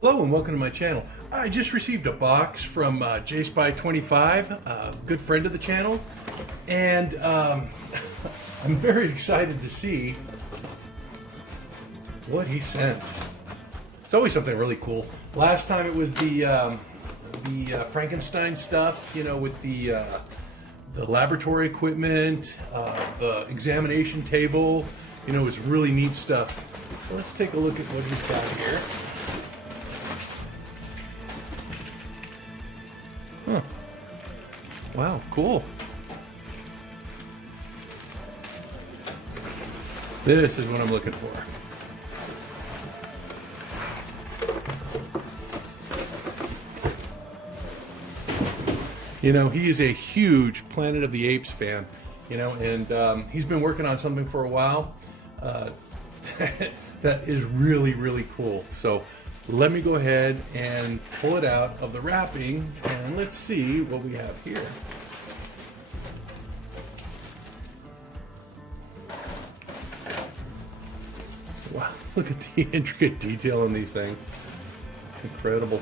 Hello and welcome to my channel. I just received a box from JSpy25, a good friend of the channel, and I'm very excited to see what he sent. It's always something really cool. Last time it was the Frankenstein stuff, you know, with the laboratory equipment, the examination table. You know, it was really neat stuff. So let's take a look at what he's got here. Huh. Wow, cool. This is what I'm looking for. You know, he is a huge Planet of the Apes fan, you know, and he's been working on something for a while that is really, really cool. So let me go ahead and pull it out of the wrapping and let's see what we have here. Wow, look at the intricate detail in these things. Incredible.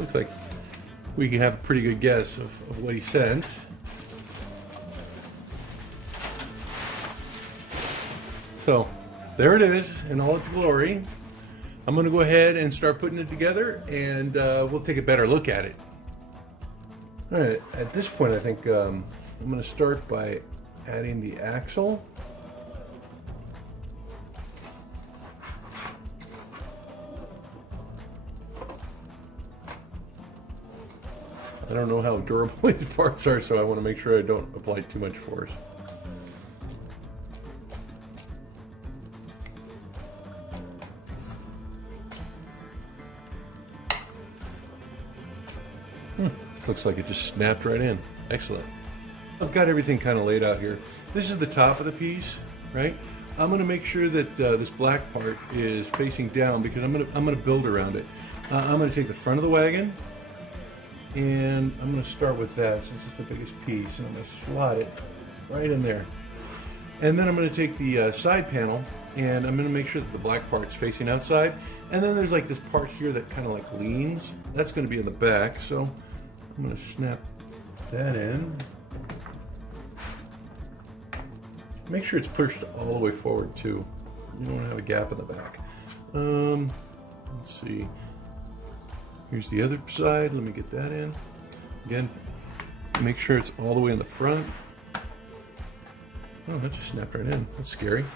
Looks like we can have a pretty good guess of what he sent. So there it is in all its glory. I'm going to go ahead and start putting it together, and we'll take a better look at it. All right, at this point I think I'm going to start by adding the axle. I don't know how durable these parts are, so I want to make sure I don't apply too much force. Looks like it just snapped right in. Excellent. I've got everything kind of laid out here. This is the top of the piece, right? I'm going to make sure that this black part is facing down because I'm going to build around it. I'm going to take the front of the wagon, and I'm going to start with that since it's the biggest piece, and I'm going to slot it right in there. And then I'm going to take the side panel, and I'm going to make sure that the black part's facing outside. And then there's like this part here that kind of like leans. That's going to be in the back, so I'm going to snap that in. Make sure it's pushed all the way forward too. You don't want to have a gap in the back. Let's see. Here's the other side. Let me get that in. Again, make sure it's all the way in the front. Oh, that just snapped right in. That's scary.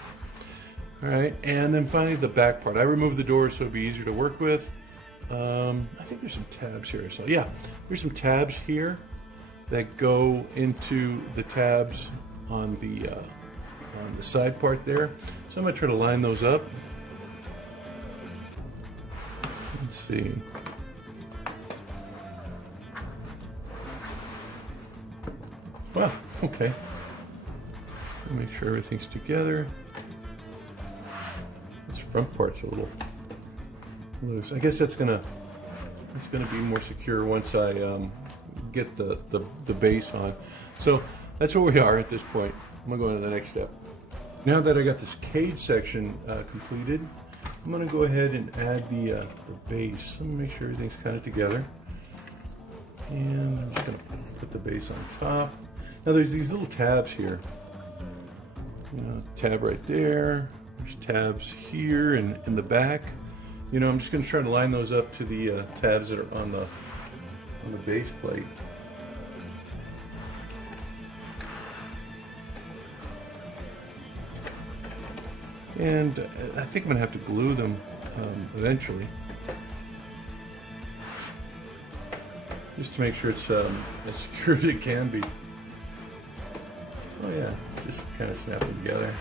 All right, and then finally the back part. I removed the doors so it'd be easier to work with. I think there's some tabs here. So yeah, there's some tabs here that go into the tabs on the side part there. So I'm gonna try to line those up. Let's see. Wow, okay. Make sure everything's together. This front part's a little loose. I guess it's gonna be more secure once I get the base on. So that's where we are at this point. I'm gonna go on to the next step. Now that I got this cage section completed, I'm gonna go ahead and add the base. Let me make sure everything's kind of together. And I'm just gonna put the base on top. Now there's these little tabs here. You know, tab right there. There's tabs here and in the back. You know, I'm just going to try to line those up to the tabs that are on the base plate. And I think I'm going to have to glue them eventually, just to make sure it's as secure as it can be. Oh yeah, it's just kind of snapping together.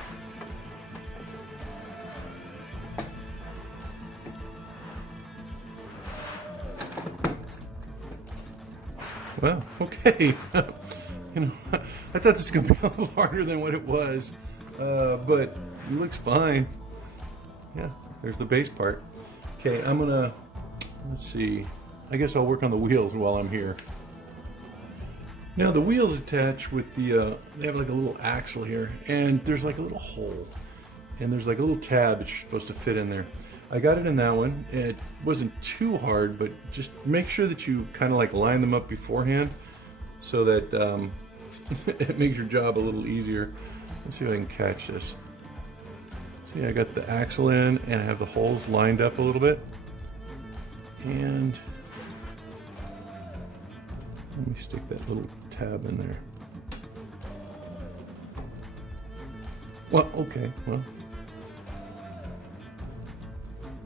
Well, okay. You know, I thought this was going to be a little harder than what it was, but it looks fine. Yeah, there's the base part. Okay, I'm gonna, let's see, I guess I'll work on the wheels while I'm here. Now the wheels attach with the, they have like a little axle here, and there's like a little hole. and there's like a little tab that you're supposed to fit in there. I got it in that one. It wasn't too hard, but just make sure that you kind of like line them up beforehand so that it makes your job a little easier. Let's see if I can catch this. See, I got the axle in and I have the holes lined up a little bit. And let me stick that little tab in there. Well, okay, well.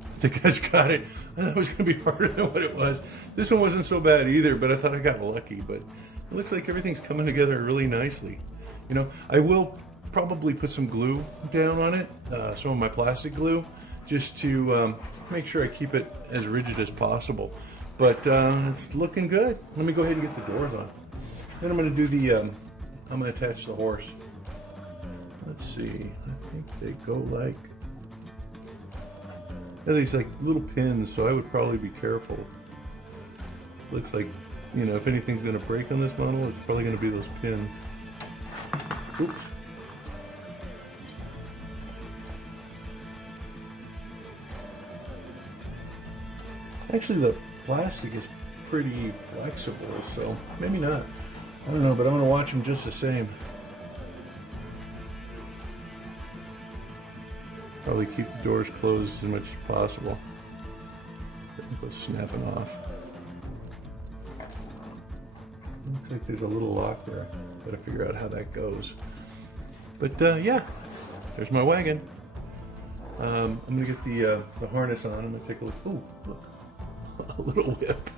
I think I just got it. I thought it was going to be harder than what it was. This one wasn't so bad either, but I thought I got lucky. But it looks like everything's coming together really nicely. You know, I will probably put some glue down on it, some of my plastic glue, just to make sure I keep it as rigid as possible. But it's looking good. Let me go ahead and get the doors on. Then I'm going to do the, I'm going to attach the horse. Let's see, I think they go like, these like little pins, so I would probably be careful. Looks like, you know, if anything's going to break on this model, it's probably going to be those pins. Oops. Actually, the plastic is pretty flexible, so maybe not. I don't know, but I'm going to watch them just the same. Probably keep the doors closed as much as possible. Go snapping off. Looks like there's a little lock there. Gotta figure out how that goes. But yeah, there's my wagon. I'm gonna get the harness on. I'm gonna take a look. Ooh, look, a little whip.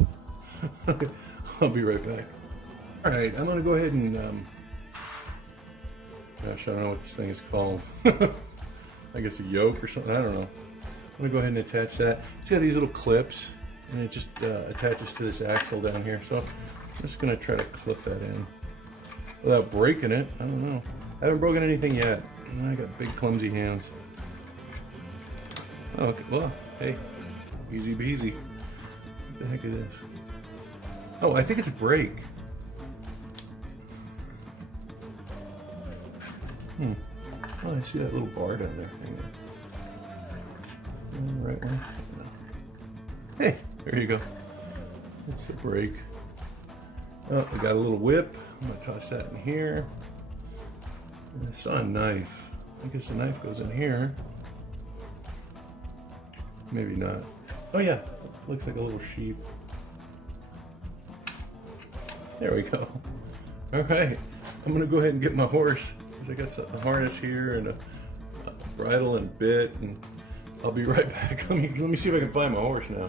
I'll be right back. All right, I'm gonna go ahead and gosh, I don't know what this thing is called. I guess a yoke or something, I don't know. I'm gonna go ahead and attach that. It's got these little clips and it just attaches to this axle down here. So I'm just gonna try to clip that in without breaking it. I don't know. I haven't broken anything yet. I got big clumsy hands. Oh, okay. Well, hey, easy peasy. What the heck is this? Oh, I think it's a brake. Oh, I see that little bar down there. Hang on. The right one? No. Hey, there you go. That's the brake. Oh, we got a little whip. I'm gonna toss that in here. And I saw a knife. I guess the knife goes in here. Maybe not. Oh yeah, looks like a little sheath. There we go. All right, I'm gonna go ahead and get my horse. I got a harness here and a bridle and bit, and I'll be right back. Let me see if I can find my horse now.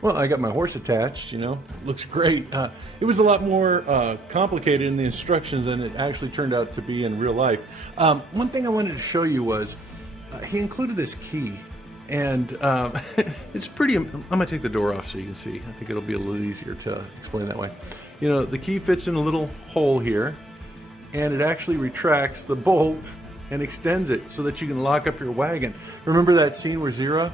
Well, I got my horse attached, you know, looks great. It was a lot more complicated in the instructions than it actually turned out to be in real life. One thing I wanted to show you was he included this key, and it's pretty, I'm gonna take the door off so you can see. I think it'll be a little easier to explain that way. You know, the key fits in a little hole here, and it actually retracts the bolt and extends it so that you can lock up your wagon. Remember that scene where Zira,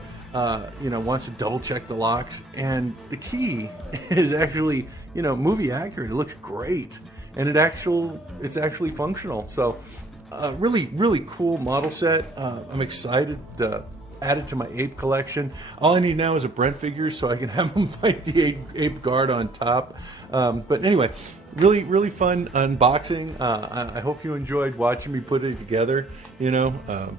you know, wants to double check the locks, and the key is actually, you know, movie accurate. It looks great, and it's actually functional. So, really cool model set. I'm excited to add it to my ape collection. All I need now is a Brent figure so I can have him fight the ape guard on top. But anyway, really fun unboxing. I hope you enjoyed watching me put it together. You know,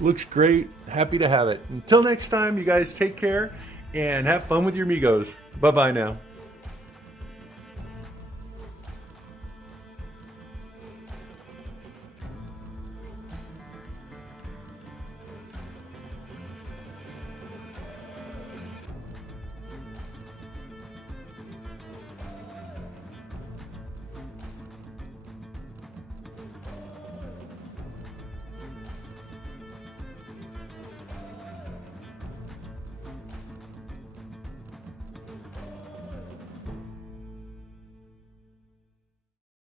looks great. Happy to have it. Until next time, you guys take care and have fun with your Megos. Bye-bye now.